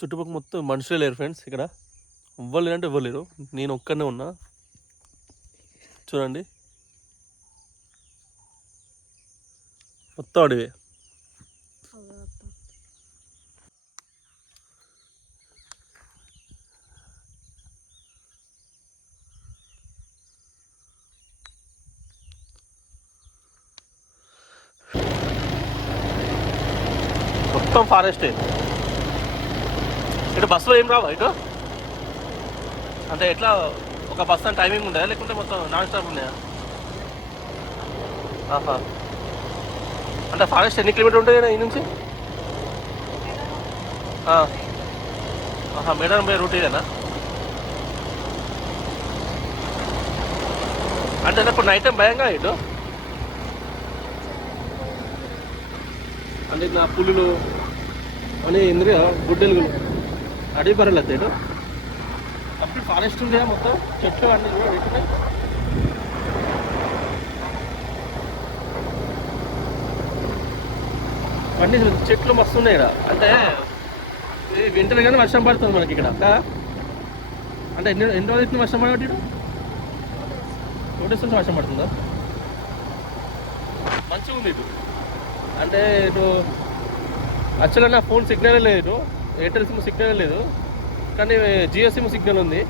చుట్టుపక్కల మొత్తం మనుషులే లేరు ఫ్రెండ్స్. ఇక్కడ ఎవ్వరు లేరంటే ఎవ్వరు లేరు, నేను ఒక్కనే ఉన్నా. చూడండి మొత్తం అడివే. మొత్తం ఫారెస్టే. ఇటు బస్సులో ఏం రావా ఇటు? అంటే ఎట్లా ఒక బస్ అని టైమింగ్ ఉందా లేకుంటే మొత్తం నాన్ స్టాప్ ఉన్నాయా? ఆహా, అంటే ఫారెస్ట్ ఎన్ని కిలోమీటర్ ఉంటుంది ఈ నుంచి? ఆహా, మేడం పోయే రూట్ ఇదేనా? అంటే ఇప్పుడు నైట్ టైం భయంగా ఇటు? అంటే నా పులులు అని ఎందుకు గుడ్డెలుగులు అడవి బర్రెలు వస్తాయి ఇటు. అప్పుడు ఫారెస్ట్ ఉంది మొత్తం చెట్లు అన్నీ కూడా ఇటు. అన్ని చెట్లు మస్తు ఉన్నాయి ఇక్కడ. అంటే వింటర్ కానీ వర్షం పడుతుంది మనకి ఇక్కడ. అంటే ఎన్ని రోజులు వర్షం పడబట్టి ఇటు 2 days నుంచి వర్షం పడుతుందా? మంచిగా ఉంది ఇటు. అంటే ఇటు యాక్చువల్గా నా ఫోన్ సిగ్నల్ లేదు ఇటు, ఎయిర్టెల్ సిమ్ సిగ్నల్ లేదు, కానీ జియో సిమ్ సిగ్నల్ ఉంది.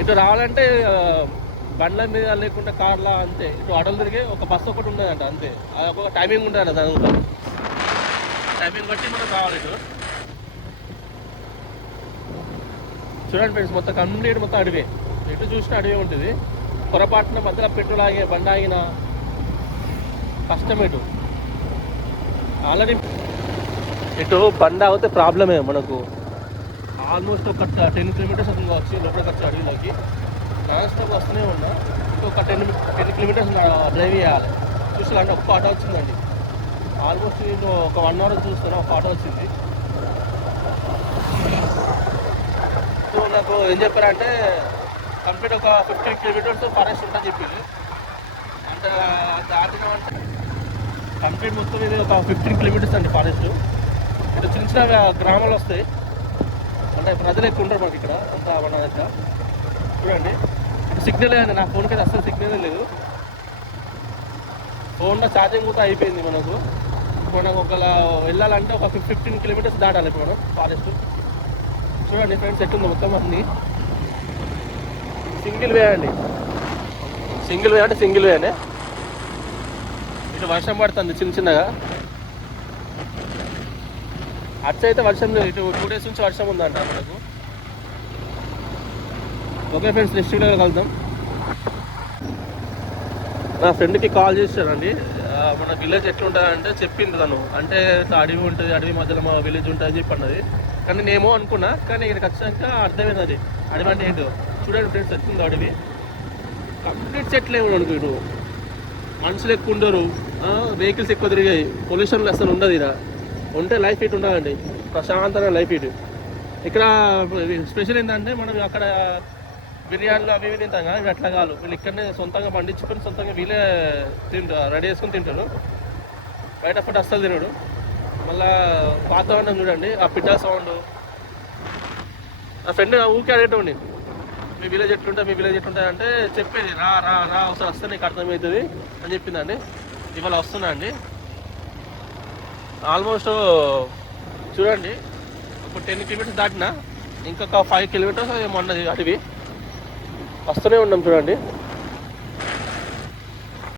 ఇటు రావాలంటే బండ్ల మీద లేకుండా కార్లా అంతే. ఇటు అడవులు తిరిగి ఒక బస్సు ఒకటి ఉండదంట అంతే. అది ఒక టైమింగ్ ఉంటుంది దాని టైమింగ్ బట్టి మనం రావాలి ఇటు. చూడండి ఫ్రెండ్స్, మొత్తం కంప్లీట్ మొత్తం అడవే. ఎటు చూసినా అడవే ఉంటుంది. పొరపాటున మధ్యలో పెట్రోల్ ఆగే బండి ఆగిన కష్టం. ఇటు ఆల్రెడీ ఇటు బండి ఆగితే ప్రాబ్లమే మనకు. ఆల్మోస్ట్ ఒక 10 kilometers అవుతుంది వచ్చి లోపలికి వచ్చి అడవిలోకి. నాన్ స్టాప్ వస్తూనే ఉన్నా. ఒక 10 kilometers డ్రైవ్ చేయాలి. చూసాలంటే ఒక్క ఆటో వచ్చిందండి. ఆల్మోస్ట్ నేను ఒక 1 hour చూస్తాను, ఒక ఆటో వచ్చింది. సో నాకు ఏం చెప్పారంటే కంప్లీట్ ఒక 15 kilometers ఫారెస్ట్ ఉంటుందని చెప్పింది. అంటే దాటినామంటే కంప్లీట్ మొత్తం ఇది ఒక 15 kilometers అండి ఫారెస్ట్. ఇటు చిన్న చిన్న గ్రామాలు వస్తాయి. అంటే ప్రజలు ఎక్కువ ఉంటారు మనకి ఇక్కడ అంతా మన దగ్గర. చూడండి ఇప్పుడు సిగ్నల్ లేదండి నా ఫోన్కి అయితే అస్సలు సిగ్నల్ లేదు. ఫోన్లో ఛార్జింగ్ కూడా అయిపోయింది మనకు. మనకు ఒకలా వెళ్ళాలంటే ఒక 15 kilometers దాటాలి ఇప్పుడు మనం ఫారెస్ట్. చూడండి ఫ్రెండ్స్ ఎట్టుంది మొత్తం అన్నీ. సింగిల్ వే అండి, సింగిల్ వే అంటే సింగిల్ వేనే. ఇటు వర్షం పడుతుంది చిన్న చిన్నగా. అటు అయితే వర్షం లేదు. ఇటు 2 days నుంచి వర్షం ఉందంట మనకు. ఓకే ఫ్రెండ్స్, నెక్స్ట్ వీడియోలో కలుద్దాం. నా ఫ్రెండ్కి కాల్ చేశానండి. మన విలేజ్ ఎట్లుంటుందంటే చెప్పింది తను. అంటే అడవి ఉంటుంది, అడవి మధ్యలో మా విలేజ్ ఉంటుంది అని చెప్పి అన్నది. కానీ నేనేమో అనుకున్నా, కానీ ఇక్కడికి వచ్చాక అర్థమైంది అది అడవి అంటే ఏంటో. చూడండి ఫ్రెండ్స్ ఎట్లుంది అడవి. కంప్లీట్ చెట్లు ఏమి అనుకో. ఇటు మనుషులు ఎక్కువ ఉండరు, వెహికల్స్ ఎక్కువ తిరిగాయి, పొల్యూషన్ అసలు ఉండదు. ఇలా ఉంటే లైఫ్ ఇటు ఉండదండి, ప్రశాంతమైన లైఫ్ ఇటు. ఇక్కడ స్పెషల్ ఏంటంటే మనం అక్కడ బిర్యానీలు అవి ఇవి తింటాం కదా, ఇవి అట్లా కాదు. వీళ్ళు ఇక్కడనే సొంతంగా పండించుకొని సొంతంగా వీళ్ళే రెడీ చేసుకొని తింటారు. బయట ఫుడ్ అస్సలు తినడు. మళ్ళీ వాతావరణం చూడండి, ఆ పిట్టా సౌండ్. నా ఫ్రెండ్ ఊరికే అడిగేటండి, మీ విలేజ్ ఎట్లుంటుంది, మీ విలేజ్ ఎట్లుంటుంది అంటే చెప్పేది. రా రా రా అవసరం వస్తే నీకు అర్థమవుతుంది అని చెప్పిందండి. ఇవాళ వస్తున్నా అండి. ఆల్మోస్ట్ చూడండి ఒక 10 kilometers దాటినా ఇంకొక 5 kilometers ఏమో ఉన్నది అడవి. వస్తూనే ఉన్నాం చూడండి.